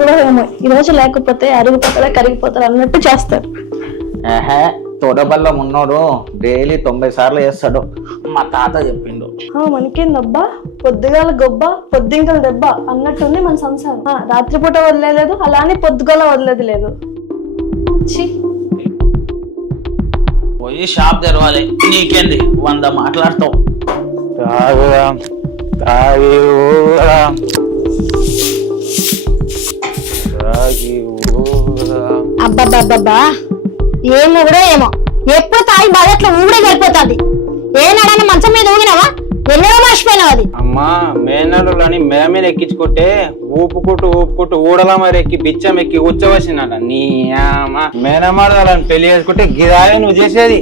కూడా ఏమో ఈ రోజు లేకపోతే అరిగిపోతారా కరిగిపోతారా అన్నట్టు చేస్తారు. తోటబల్ల ఉన్నోడు డైలీ 90 సార్లు చేస్తాడు, మా తాత చెప్పిండు. మనకేందబ్బా, పొద్దుగాల గొబ్బ పొద్దుంకల దెబ్బ అన్నట్టుంది మన సంసారం. రాత్రిపూట వదిలేదు, అలానే పొద్దుగాల వదిలేదు లేదు. పోయి షాప్ తెరవాలి, నీకేంది 100 మాట్లాడతావు. అబ్బబ్బబ్బబ్బా, ఏమో కూడా ఏమో ఎప్పుడు తాగి బాధట్లో ఊడే వెళ్ళిపోతుంది. ఏనాడన్నా మంచం మీద ఊగినావా? ఎన్నడో మర్చిపోయినావు అది. అమ్మా మేనడులని మేడ మీద ఎక్కించుకుంటే ఊపుకుంటూ ఊడల మరి ఎక్కి బిచ్చం ఎక్కి కూర్చోవచ్చిందట. నీ అమ్మ మేనమాడలని పెళ్లి చేసుకుంటే గిరాలే నువ్వు చేసేది.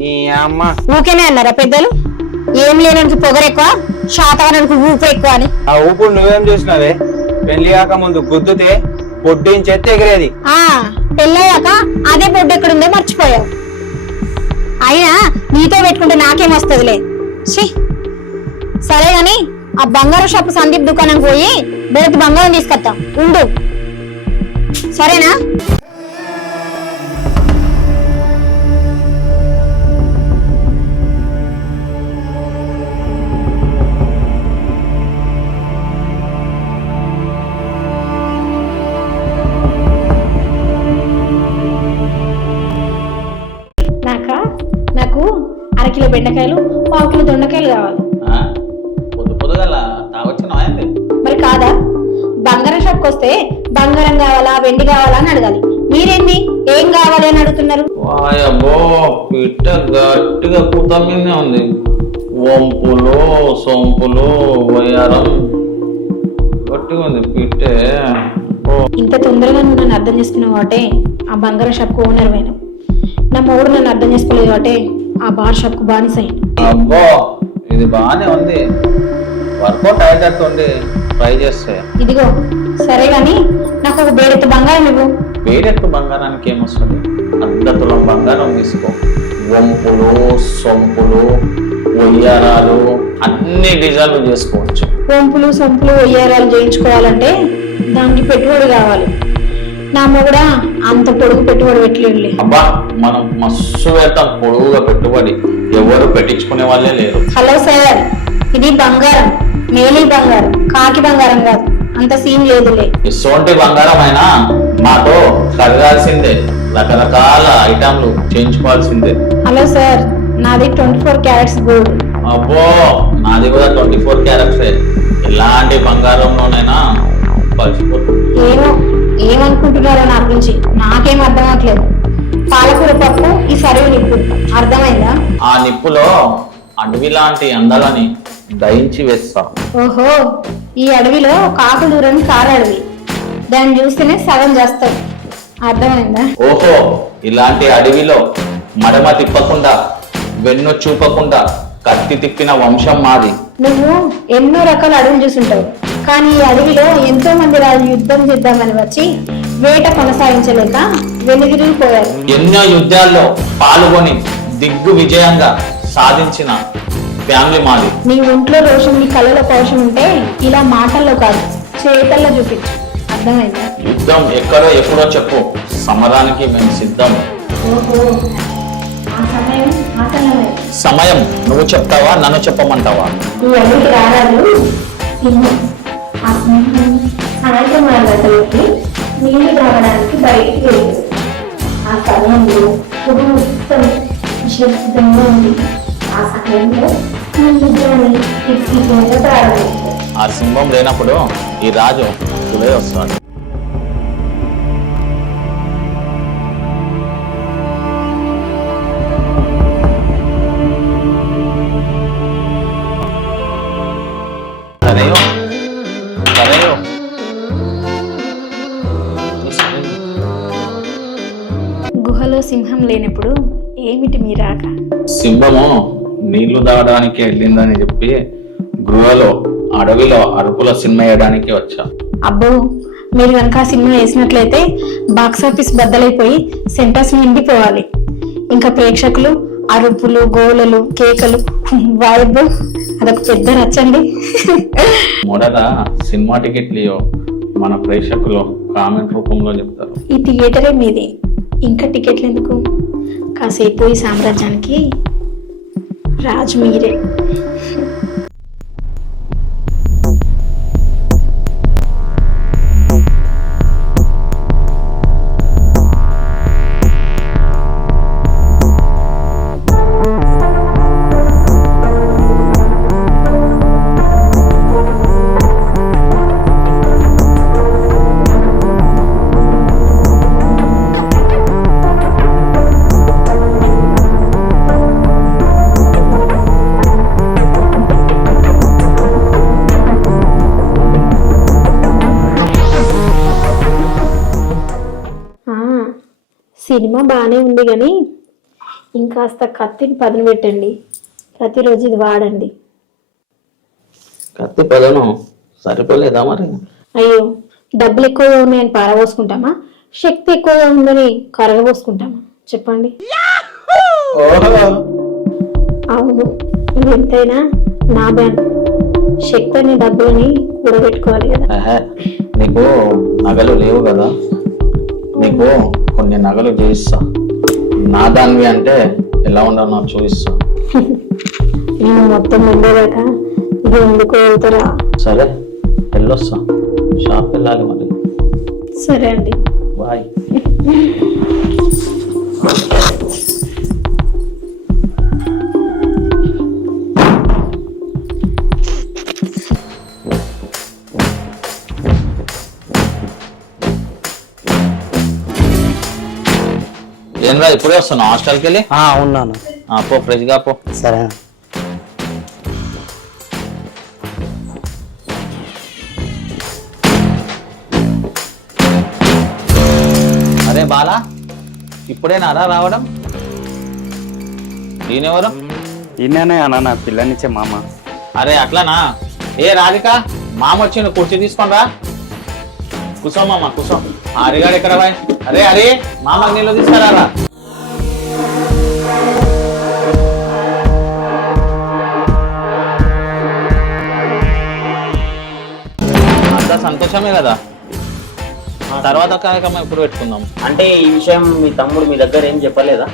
నీ అమ్మ ఊకేనే అన్నారా పెద్దలు? ఏం లేనికి పొగరెక్కువ, శాతవరానికి ఊపు ఎక్కువ అని. ఆ ఊపుడు నువ్వేం చేసినావే? పెళ్లి కాక ముందు గుద్దుతే పొడ్డించేస్తే ఎగిరేది. పెళ్ళయ్యాక అదే పొడ్డు ఎక్కడుందో మర్చిపోయావు. అయినా నీతో పెట్టుకుంటే నాకేం వస్తుందిలే. సరే గాని ఆ బంగారం షాపు సందీప్ దుకాణం పోయి బయట బంగారం తీసుకొస్తా ఉండు, సరేనా? నాకు 1/2 కిలో బెండకాయలు, 1/2 కిలో దొండకాయలు కావాలి. పొద్దుగల తాగొచ్చినా మరి కాదా? బంగారం షాప్కి వస్తే బంగారం కావాలా వెండి కావాలా అని అడగాలి. మీరేంది ఏం కావాలి అని అడుగుతున్నారు? వాయబ్బో, పిట్ట గట్టిగా కూత మీదనే ఉంది. వంపులు సొంపులు వయ్యారం గట్టిగా ఉంది పిట్టే. ఇంత తొందరగా నువ్వు నన్ను అర్థం చేసుకున్నావు కాబట్టి ఆ బంగారం షాప్కి ఓనర్ అయినా. నా మూడు నన్ను అర్థం చేసుకోలేదు కాబట్టి ఆ బార్ షాప్ కు బానిస అయింది. అబ్బో, ఇది బానే ఉంది, వర్కౌట్ అయ్యేటట్టుంది. ట్రై చేస్తే ఇదిగో సరే గాని నాకు ఒక బేడెత్తు బంగారం ఇవ్వు. బేడెత్తు బంగారానికి ఏమొస్తుంది? 1/2 తులం బంగారం తీసుకో. వంపులు సొంపులు ఒయ్యారాలు అన్ని డిజైన్లు చేసుకోవచ్చు. వంపులు సొంపులు ఒయ్యారాలు చేయించుకోవాలంటే దానికి పెట్టుబడి కావాలి. నా మొగుడా అంత పొడుగు పెట్టుబడి పెట్టలేదు. అబ్బా, మనం మస్తు పెడతాం పొడుగుగా పెట్టుబడి, ఎవరు పెట్టించుకునే వాళ్ళే లేరు. హలో సార్, ఇది బంగారం, మేలి బంగారం, కాకి బంగారం కాదు, అంత సీన్ లేదులే. ఇసోంటి బంగారం అయినా మాతో కడగాల్సిందే, రకరకాల ఐటమ్లు చేయించుకోవాల్సిందే. హలో సార్, నాది 24 క్యారెట్స్ గోల్డ్. అబ్బో, నాది కూడా 24 క్యారెట్సే. ఎలాంటి బంగారంలోనైనా కలిసిపోతుంది. ఏమనుకుంటున్నారో నా గురించి నాకేం అర్థం అవట్లేదు. పాలకూర పప్పు ఈ సరివి నిప్పు, అర్థమైందా? ఆ నిప్పులో అడవి లాంటి అందాలని దయించి వేస్తా. ఓహో, ఈ అడవిలో కాకులు దూరని కారు అడవి, దాన్ని చూస్తేనే సగం చేస్తావు, అర్థమైందా? ఓహో, ఇలాంటి అడవిలో మడమ తిప్పకుండా వెన్ను చూపకుండా కత్తి తిప్పిన వంశం మాది. నువ్వు ఎన్నో రకాల అడవులు చూసుంటావు, కానీ ఈ అడవిలో ఎంతో మంది రాజు యుద్ధం చేద్దామని వచ్చి వేట కొనసాగించలేక వెనుదిరిగిపోయారు. ఎన్నో యుద్ధాల్లో పాల్గొని దిగ్విజయంగా సాధించిన ఫ్యామిలీ మాది. నీ ఒంట్లో రోషం, నీ కళ్ళలో పౌరుషం ఉంటే ఇలా మాటల్లో కాదు చేతల్లో చూపించు, అర్థమైందా? యుద్ధం ఎక్కడో ఎప్పుడో చెప్పు, సమరానికి మేము సిద్ధం. ఓహో, ఆ సమయం ఆసన్నమే. సమయం నువ్వు చెప్తావా, నన్ను చెప్పమంటావా? ఈ అడవికి రారాలు ఆ సింహం సాయంత్రం గంటలకి నీళ్లు తాగడానికి బయటికి వెళ్ళింది. ఆ సమయంలో మొత్తం నిశ్శబ్దంగా ఉంది. ఆ సమయంలో ప్రారంభించారు. ఆ సింహం లేనప్పుడు ఈ రాజు తులే వస్తాడు. గుహలో సింహం లేనప్పుడు ఏమిటి మీ రాక? సింహము నీళ్లు తాగడానికి వెళ్ళిందని చెప్పి గృహలో అడవిలో అరుపుల సినిమా వేయడానికి వచ్చా. అబ్బో, మీరు కనుక సినిమా వేసినట్లయితే బాక్సాఫీస్ బద్దలైపోయి సెంటర్స్ నిండిపోవాలి. ఇంకా ప్రేక్షకులు అరుపులు గోలలు కేకలు వాయిద్యం అదొక పెద్ద నచ్చండి. మొదట సినిమా టికెట్లు మన ప్రేక్షకులు కామెంట్ రూపంలో చెప్తారు. ఈ థియేటరే మీది, ఇంకా టికెట్లు ఎందుకు? కాసేపు ఈ సామ్రాజ్యానికి రాజు మీరే. సినిమా బాగానే ఉంది కానీ ఇంకాస్త కత్తిని పదును పెట్టండి, ప్రతిరోజు ఇది వాడండి. కత్తి పదను సరిపోలేదా మరి? అయ్యో, డబ్బులు ఎక్కువగా ఉన్నాయని పారబోసుకుంటామా, శక్తి ఎక్కువగా ఉందని కరగబోసుకుంటామా చెప్పండి? అవును, ఇది ఎంతైనా నా బ్యాంక్, శక్తి అనే డబ్బులని కూడబెట్టుకోవాలి కదా. నీకు నగలు లేవు కదా, నీకు కొన్ని నగలు చేయిస్తా. నా దానివి అంటే ఎలా ఉండనో చూపిస్తా. నేను మొత్తం ఉండేదాకా ఇది ఎందుకు వెళ్తారా? సరే వెళ్ళొస్తా, షాప్ వెళ్ళాలి మరి. సరే అండి, బాయ్. ఏంరా ఇప్పుడే వస్తున్నా హాస్టల్కి వెళ్ళి? ఉన్నాను. పో ఫ్రెష్గా పో. సరే. అరే బాలా, ఇప్పుడే నారా రావడం? ఈయనెవరు? ఈయననే అన్న నా పిల్లనిచ్చే మామ. అరే అట్లానా? ఏ రాధిక, మామ వచ్చిండు, కుర్చీ తీసుకొని రా. కూసో మామ కూసో. అరిగాడు ఎక్కడ బాయ్? అరే అరే మామ నీళ్ళు తీసుకురా. అంతా సంతోషమే కదా, తర్వాత కార్యక్రమం ఎప్పుడు పెట్టుకుందాం. అంటే ఈ విషయం మీ తమ్ముడు మీ దగ్గర ఏం చెప్పలేదా?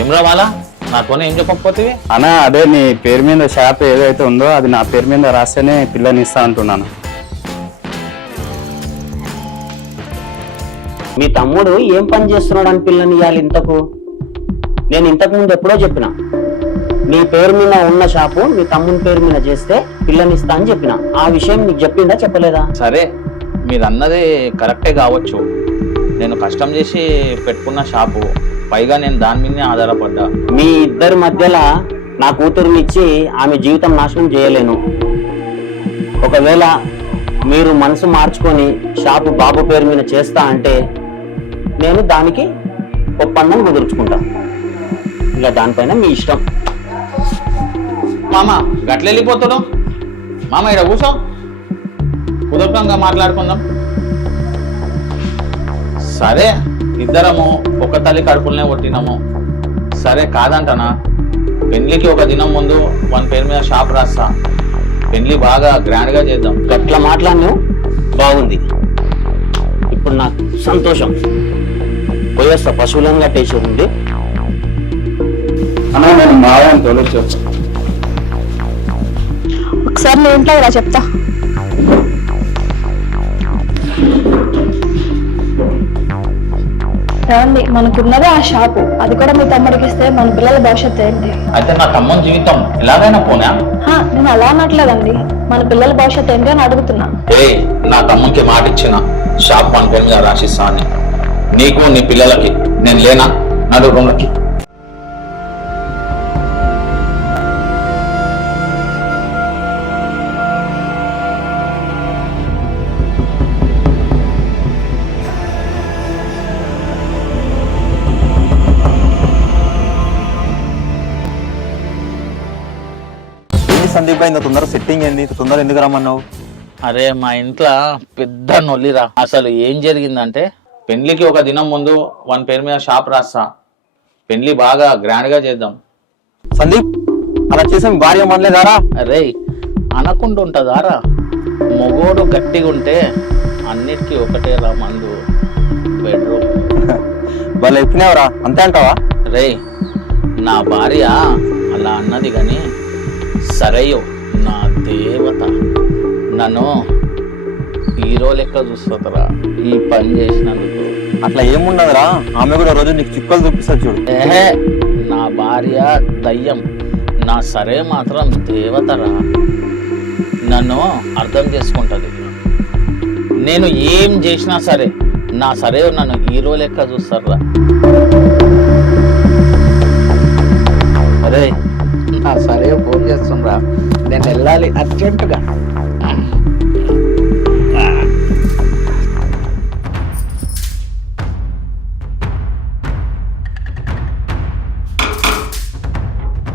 ఏం రావాలా నాతోనే ఏం చెప్పకపోతే? అన్న అదే నీ పేరు మీద షాప్ ఏదైతే ఉందో అది నా పేరు మీద రాస్తేనే పిల్లని ఇస్తా అంటున్నాను. మీ తమ్ముడు ఏం పని చేస్తున్నాడు అని పిల్లని ఇవ్వాలి ఇంతకు? నేను ఇంతకు ముందు ఎప్పుడో చెప్పిన, నీ పేరు మీద ఉన్న షాపు మీ తమ్ముని పేరు మీద చేస్తే పిల్లని ఇస్తా అని చెప్పిన. ఆ విషయం నీకు చెప్పిందా చెప్పలేదా? సరే మీరు అన్నది కరెక్టే కావచ్చు, నేను కష్టం చేసి పెట్టుకున్న షాపు, పైగా నేను దాని మీదనే ఆధారపడ్డా. మీ ఇద్దరి మధ్యలో నా కూతురునిచ్చి ఆమె జీవితం నాశనం చేయలేను. ఒకవేళ మీరు మనసు మార్చుకొని షాపు బాబు పేరు మీద చేస్తా అంటే నేను దానికి ఒప్పందం కుదుర్చుకుంటా. ఇలా దానిపైన మీ ఇష్టం. మామ గట్ల వెళ్ళిపోతాడు మామ, ఇక్కడ కూర్చో, కుదరకంగా మాట్లాడుకుందాం. సరే ఇద్దరము ఒక తల్లి కడుపులనే కొట్టినాము. సరే కాదంటనా, పెళ్లికి ఒక దినం ముందు వన్ పేరు మీద షాప్ రాస్తా, పెళ్లి బాగా గ్రాండ్ గా చేద్దాం. గట్లా మాట్లాడినావు, బాగుంది. ఇప్పుడు నాకు సంతోషం. పోయేస్తా, పశువులను కట్టేసి ఉంది. అన్న నేను మావాన్ని తోలొచ్చు. ఒకసారి నేను ఇంట్లో ఇలా చెప్తా. ఏమండి, మనకున్నదే ఆ షాపు, అది కూడా మీ తమ్ముడికి ఇస్తే మన పిల్లల భవిష్యత్తు ఏంటి? అయితే నా తమ్ముని జీవితం ఎలాగైనా పోనా? నేను అలా అనట్లేదండి, మన పిల్లల భవిష్యత్తు ఏంటి అని అడుగుతున్నా. నా తమ్మునికి మాట ఇచ్చిన షాప్ వన్ పేరు మీద రాసిస్తా అని, నీకు నీ పిల్లలకి. నేను లేనా? నడు రూమ్లకి. సందీప్ భాయ్, తొందర సెట్టింగ్ ఏంది? తొందర ఎందుకు రమ్మన్నావు? అరే మా ఇంట్లో పెద్ద నొల్లిరా. అసలు ఏం జరిగిందంటే, పెళ్లికి ఒక దినం ముందు వన్ పేరు మీద షాప్ రాస్తా, పెళ్లి బాగా గ్రాండ్ గా చేద్దాం. సందీప్ అలా చేసాం, భార్య మనలేదారా? అరే అనకుండా ఉంటుందారా? మొగోడు గట్టిగా ఉంటే అన్నిటికీ ఒకటేరా మందు, బెడ్రూమ్. వాళ్ళు ఎక్కినావురా, అంతే అంటావా? రే, నా భార్య అలా అన్నది కానీ సరయ్యో నా దేవత, నన్ను హీరో లెక్క చూస్తుందిరా ఈ పని చేసినందుకు. అట్లా ఏముండదురా, ఆమె కూడా రోజు నీకు చిక్కులు చూపిస్తుంది చూడు. ఏహే, నా భార్య దయ్యం, నా సరే మాత్రం దేవతరా. నన్ను అర్థం చేసుకుంటది. నేను ఏం చేసినా సరే నా సరే నన్ను హీరో లెక్క చూస్తారా. అరే, నా సరే ఫోన్ చేస్తుండ్రా, నేను వెళ్ళాలి అర్జెంటుగా.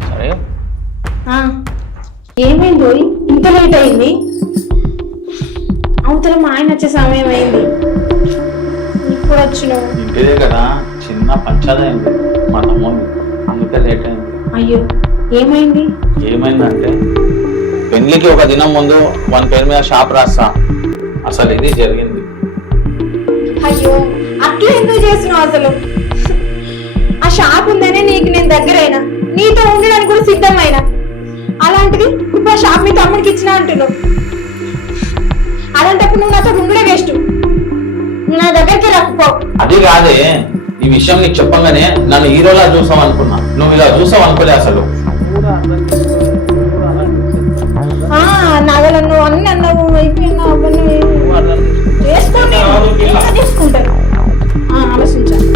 సరే, ఆ, ఏమైంది రోయ్? ఇంత లేట్ అయింది? అవతల మా ఆయన వచ్చే సమయం అయింది, ఇప్పుడు వచ్చినావు. ఇంటిదే కదా, చిన్న పంచాయతీ అయింది మా తమ్ముడు, అందుకే లేట్ అయింది. అయ్యో, ఏమైంది? ఏమైందంటే పెళ్లికి ఒక దినం ముందు వన్ పేరు మీద షాప్ రాస్తా, అసలు ఇది జరిగింది. అయ్యో, అట్లా ఎందుకు చేస్తున్నావు అసలు? ఆ షాప్ ఉందనే నీకు నేను దగ్గరైనా, నీతో ఉండడానికి కూడా సిద్ధమైనా, అలాంటిది ఇప్పుడు ఆ షాప్ మీ తమ్ముడికి ఇచ్చినా అంటున్నావు. అలాంటప్పుడు నువ్వు నాతో ఉండడే వేస్ట్, నా దగ్గరికి రాకపో. అది కాదే, ఈ విషయం నీకు చెప్పంగానే నన్ను హీరోలా చూసాం అనుకున్నా, నువ్వు ఇలా చూసావు అనుకోలే అసలు. నగలు నువ్వు అన్ని అన్నావు, అయిపోయినా అవన్నీ చేసుకోండి, చేసుకుంటాను. ఆలోచించాను.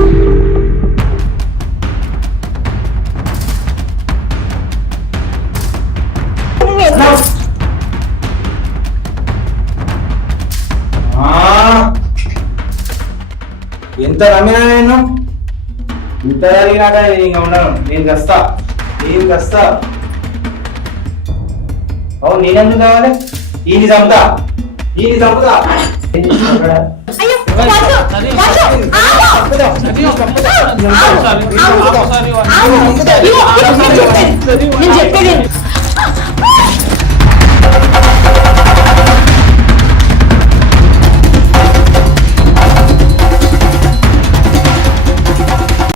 ఎంత రమ్మినా నేను ఇంత జరిగినాక ఇంకా ఉండను. నేను కస్తా. అవును, నేనెందుకు కావాలి? ఈయన చంపుతా. అయ్యో, నేను చెప్పేది